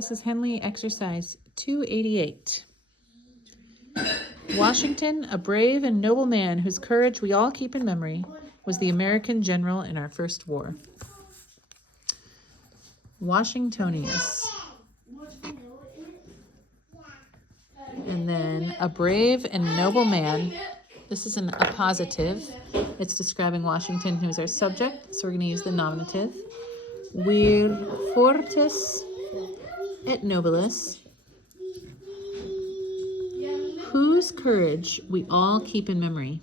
This is Henle exercise 288. Washington, a brave and noble man whose courage we all keep in memory, was the American general in our first war. Washingtonius. And then a brave and noble man. This is a positive. It's describing Washington, who's our subject, so we're going to use the nominative. Vir fortis et nobilis, whose courage we all keep in memory.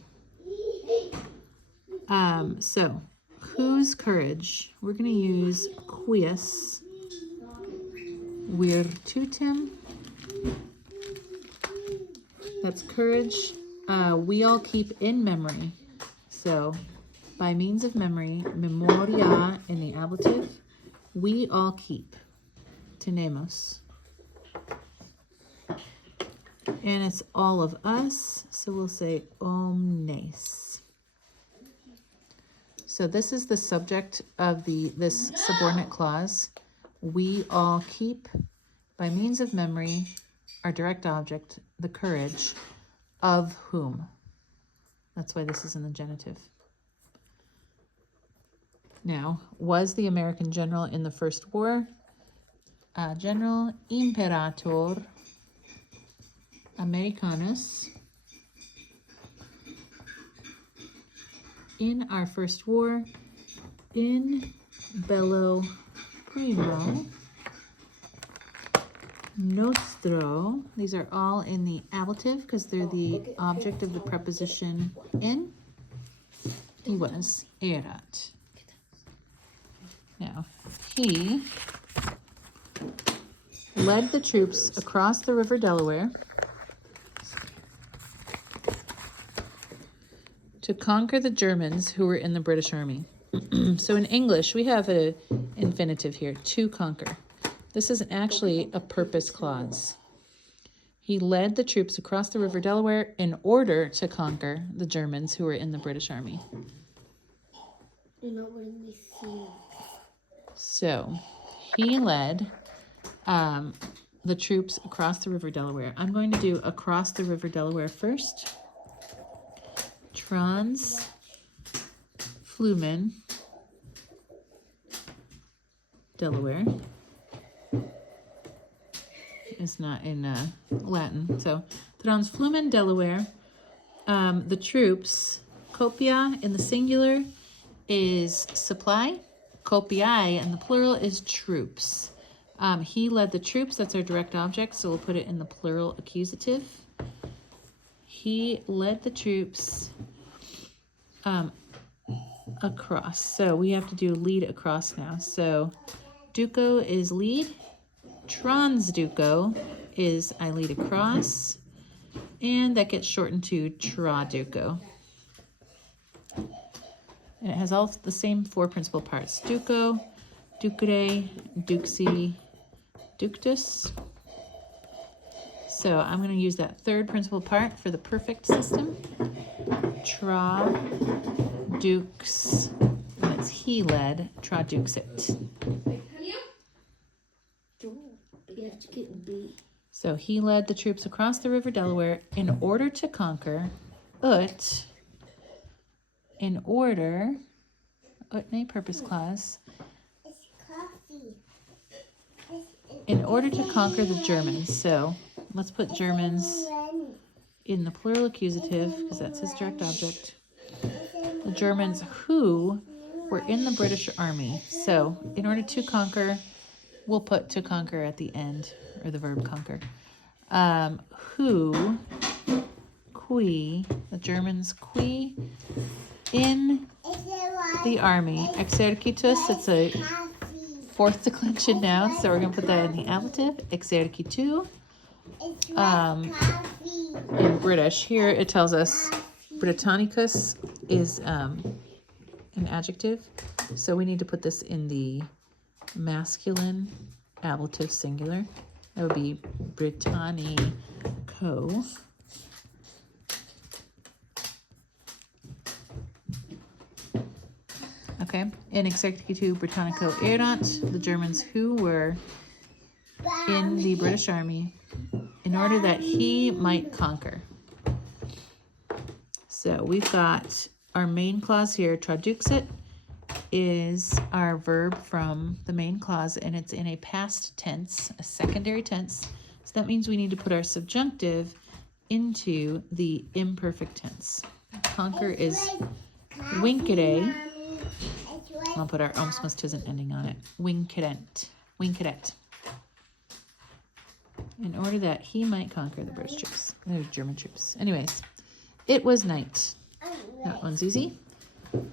So whose courage? We're going to use quis virtutem. That's courage. We all keep in memory. So by means of memory, memoria in the ablative, we all keep. Tenemos. And it's all of us, so we'll say omnes. So this is the subject of this subordinate clause. We all keep, by means of memory, our direct object, the courage, of whom. That's why this is in the genitive. Now, was the American general in the first war? General Imperator Americanus in our first war, in bello primo nostro. These are all in the ablative because they're the object of the preposition in. He was erat. Now, he led the troops across the river Delaware to conquer the Germans who were in the British Army. So in English, we have an infinitive here, to conquer. This is actually a purpose clause. He led the troops across the river Delaware in order to conquer the Germans who were in the British Army. So he led the troops across the river Delaware. I'm going to do across the river Delaware first. Trans flumen Delaware. It's not in Latin. So trans flumen Delaware. The troops, copia in the singular is supply. Copiae in the plural is troops. He led the troops. That's our direct object, so we'll put it in the plural accusative. He led the troops across. So we have to do lead across now. So duco is lead. Transduco is I lead across. And that gets shortened to traduco. And it has all the same four principal parts. Duco, ducere, duxi, ductus. So I'm going to use that third principal part for the perfect system. Tradux. And it's he led. Traduxit. So he led the troops across the river Delaware in order to conquer in order, purpose clause, in order to conquer the Germans. So let's put Germans in the plural accusative because that's his direct object. The Germans who were in the British Army. So in order to conquer, we'll put to conquer at the end, or the verb conquer. Who, qui, the Germans qui, in the army. Exercitus, it's a fourth declension noun, so we're going to put that in the ablative. Exercitu. In British, here it tells us Britannicus is an adjective, so we need to put this in the masculine ablative singular. That would be Britannico. Okay, in executu Britannico erant, the Germans who were in the British Army in order that he might conquer. So we've got our main clause here, traduxit, is our verb from the main clause, and it's in a past tense, a secondary tense. So that means we need to put our subjunctive into the imperfect tense. Conquer is winkere. I'll put our omsmustism ending on it. Winkeret. Winkeret. In order that he might conquer the British troops. The German troops. Anyways, it was night. That one's easy.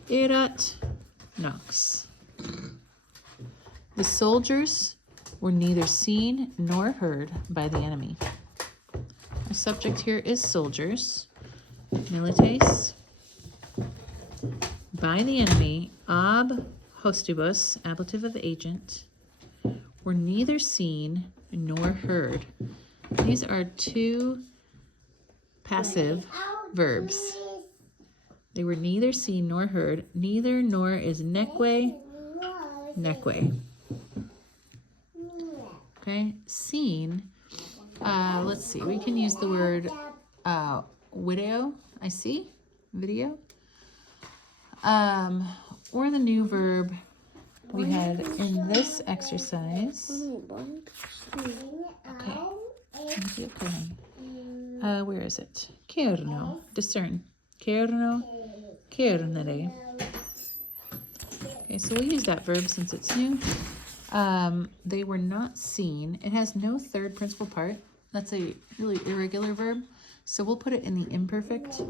Erat nox. The soldiers were neither seen nor heard by the enemy. Our subject here is soldiers. Milites. By the enemy, ab hostibus, ablative of agent, were neither seen nor heard. These are two passive verbs. They were neither seen nor heard. Neither nor is neque, neque. Okay, seen. Let's see, we can use the word video, I see, video. Or the new verb we had in this exercise. Okay, where is it? Cerno, discern. Cerno, cernere. Okay, so we'll use that verb since it's new. They were not seen. It has no third principal part. That's a really irregular verb. So we'll put it in the imperfect.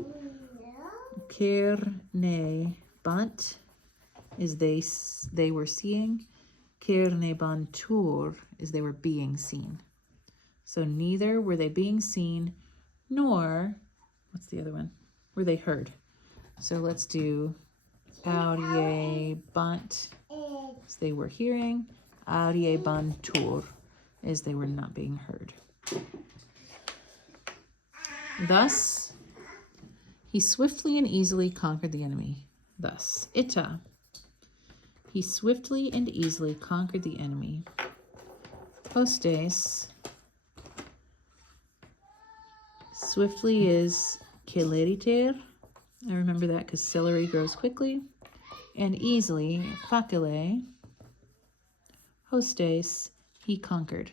Cerne bant is they were seeing. Cerne bantur is they were being seen. So neither were they being seen, nor, what's the other one? Were they heard? So let's do audie bant is they were hearing. Audie bantur is they were not being heard. Thus, he swiftly and easily conquered the enemy. Thus, ita. He swiftly and easily conquered the enemy. Postes. Swiftly is celeriter. I remember that because celery grows quickly. And easily, facile. Hostes, he conquered.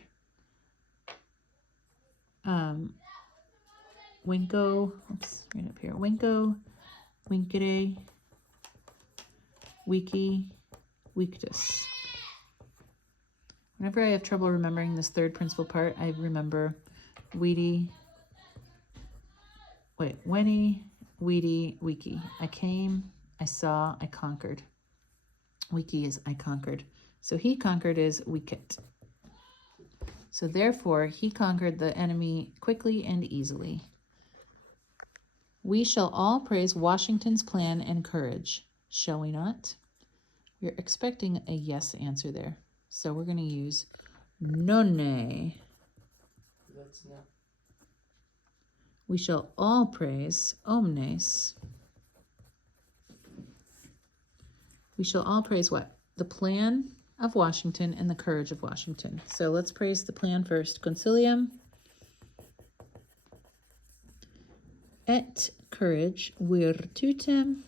Winko, oops, right up here. Winko, winkere, wiki, weektus. Whenever I have trouble remembering this third principal part, I remember weedy, weni, weedy, wiki. I came, I saw, I conquered. Wiki is I conquered. So he conquered is wicket. So therefore, he conquered the enemy quickly and easily. We shall all praise Washington's plan and courage, shall we not? We're expecting a yes answer there. So we're going to use nonne. That's not. We shall all praise omnes. We shall all praise what? The plan of Washington and the courage of Washington. So let's praise the plan first. Concilium et courage virtutem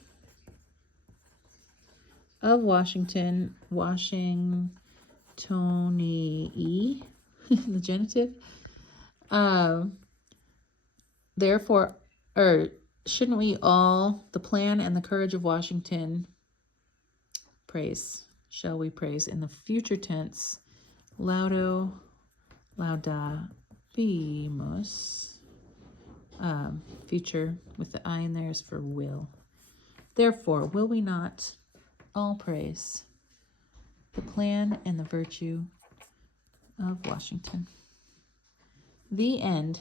of Washington, Washingtonii, the genitive. Therefore, or shouldn't we all, the plan and the courage of Washington, praise? Shall we praise in the future tense? Laudo, laudabimus. Future with the I in there is for will. Therefore, will we not all praise the plan and the virtue of Washington? The end.